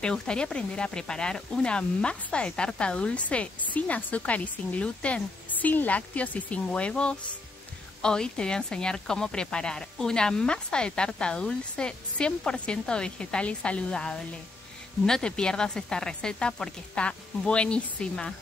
¿Te gustaría aprender a preparar una masa de tarta dulce sin azúcar y sin gluten, sin lácteos y sin huevos? Hoy te voy a enseñar cómo preparar una masa de tarta dulce 100% vegetal y saludable. No te pierdas esta receta porque está buenísima.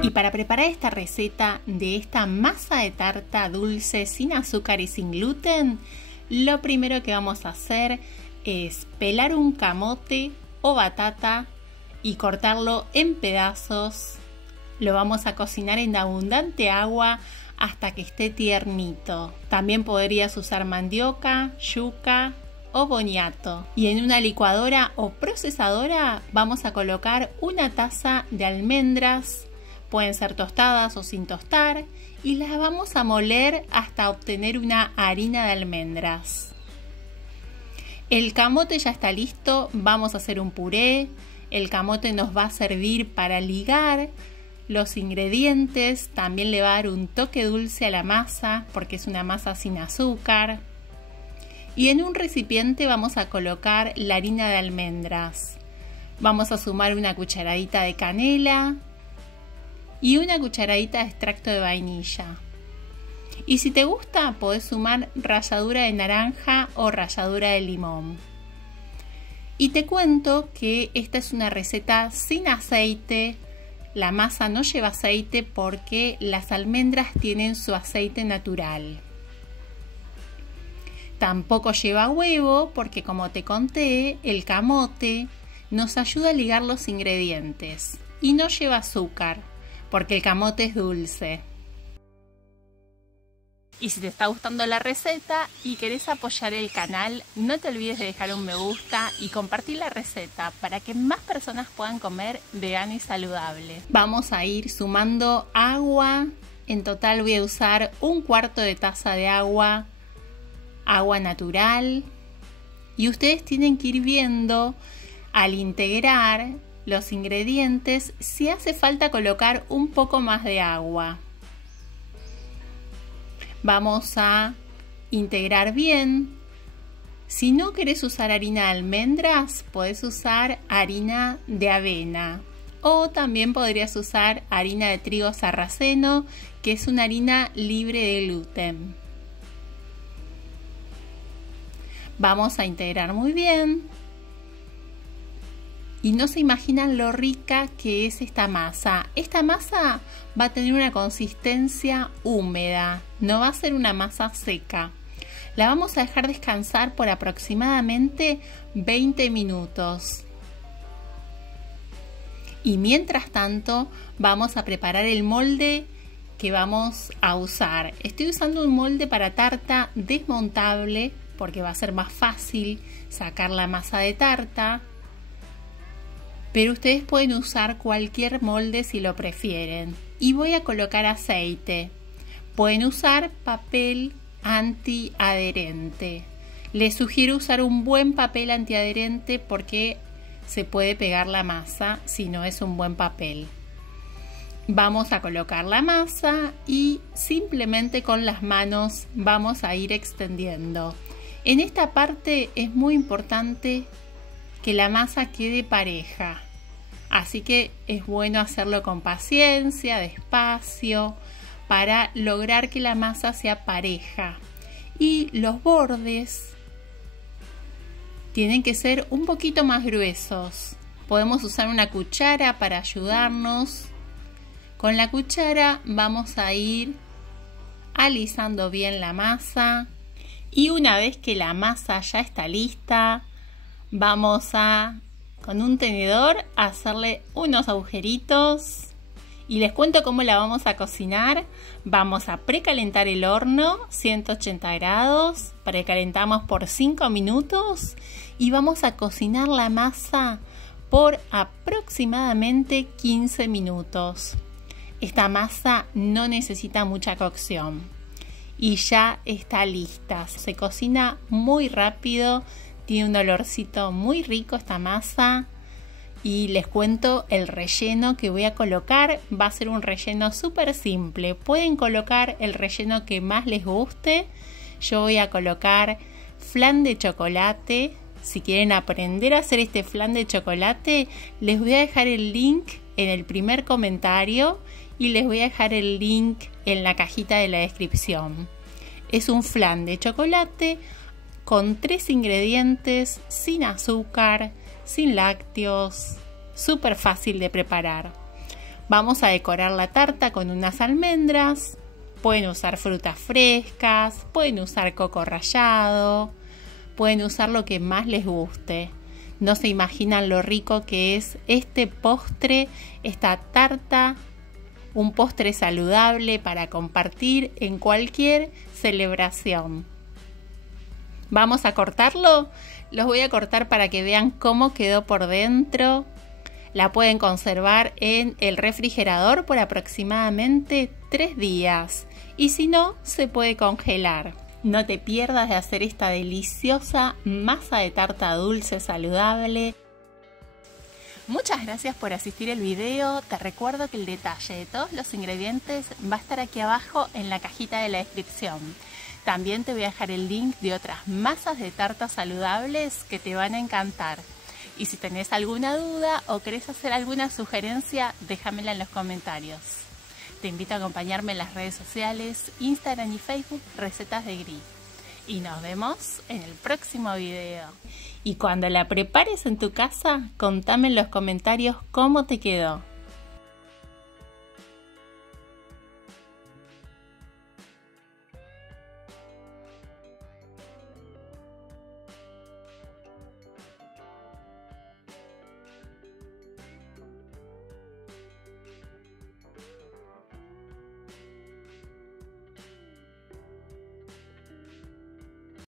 Y para preparar esta receta de esta masa de tarta dulce sin azúcar y sin gluten, lo primero que vamos a hacer es pelar un camote o batata y cortarlo en pedazos. Lo vamos a cocinar en abundante agua hasta que esté tiernito. También podrías usar mandioca, yuca o boniato. Y en una licuadora o procesadora vamos a colocar una taza de almendras. Pueden ser tostadas o sin tostar y las vamos a moler hasta obtener una harina de almendras. El camote ya está listo, vamos a hacer un puré. El camote nos va a servir para ligar los ingredientes, también le va a dar un toque dulce a la masa porque es una masa sin azúcar. Y en un recipiente vamos a colocar la harina de almendras. Vamos a sumar una cucharadita de canela y una cucharadita de extracto de vainilla. Y si te gusta, podés sumar ralladura de naranja o ralladura de limón. Y te cuento que esta es una receta sin aceite. La masa no lleva aceite porque las almendras tienen su aceite natural. Tampoco lleva huevo porque, como te conté, el camote nos ayuda a ligar los ingredientes. Y no lleva azúcar porque el camote es dulce. Y si te está gustando la receta y querés apoyar el canal, no te olvides de dejar un me gusta y compartir la receta para que más personas puedan comer vegano y saludable. Vamos a ir sumando agua. En total voy a usar 1/4 de taza de agua natural. Y ustedes tienen que ir viendo al integrar los ingredientes si hace falta colocar un poco más de agua. Vamos a integrar bien. Si no querés usar harina de almendras, podés usar harina de avena o también podrías usar harina de trigo sarraceno, que es una harina libre de gluten. Vamos a integrar muy bien. Y no se imaginan lo rica que es esta masa. Esta masa va a tener una consistencia húmeda, no va a ser una masa seca. La vamos a dejar descansar por aproximadamente 20 minutos. Y mientras tanto vamos a preparar el molde que vamos a usar. Estoy usando un molde para tarta desmontable porque va a ser más fácil sacar la masa de tarta. Pero ustedes pueden usar cualquier molde si lo prefieren. Y voy a colocar aceite. Pueden usar papel antiadherente. Les sugiero usar un buen papel antiadherente porque se puede pegar la masa si no es un buen papel. Vamos a colocar la masa y simplemente con las manos vamos a ir extendiendo. En esta parte es muy importante que la masa quede pareja, así que es bueno hacerlo con paciencia, despacio, para lograr que la masa sea pareja. Y los bordes tienen que ser un poquito más gruesos. Podemos usar una cuchara para ayudarnos. Con la cuchara vamos a ir alisando bien la masa y una vez que la masa ya está lista, vamos a, con un tenedor, a hacerle unos agujeritos y les cuento cómo la vamos a cocinar. Vamos a precalentar el horno 180 grados, precalentamos por 5 minutos y vamos a cocinar la masa por aproximadamente 15 minutos. Esta masa no necesita mucha cocción. y ya está lista. Se cocina muy rápido, tiene un olorcito muy rico esta masa. Y les cuento el relleno que voy a colocar. Va a ser un relleno súper simple. Pueden colocar el relleno que más les guste. Yo voy a colocar flan de chocolate. Si quieren aprender a hacer este flan de chocolate, les voy a dejar el link en el primer comentario y les voy a dejar el link en la cajita de la descripción. Es un flan de chocolate con 3 ingredientes, sin azúcar, sin lácteos, súper fácil de preparar. Vamos a decorar la tarta con unas almendras. Pueden usar frutas frescas, pueden usar coco rallado, pueden usar lo que más les guste. No se imaginan lo rico que es este postre, esta tarta, un postre saludable para compartir en cualquier celebración. Vamos a cortarlo. Los voy a cortar para que vean cómo quedó por dentro. La pueden conservar en el refrigerador por aproximadamente 3 días. Y si no, se puede congelar. No te pierdas de hacer esta deliciosa masa de tarta dulce saludable. Muchas gracias por asistir al video. Te recuerdo que el detalle de todos los ingredientes va a estar aquí abajo en la cajita de la descripción. También te voy a dejar el link de otras masas de tartas saludables que te van a encantar. Y si tenés alguna duda o querés hacer alguna sugerencia, déjamela en los comentarios. Te invito a acompañarme en las redes sociales, Instagram y Facebook, Recetas de Gris. Y nos vemos en el próximo video. Y cuando la prepares en tu casa, contame en los comentarios cómo te quedó.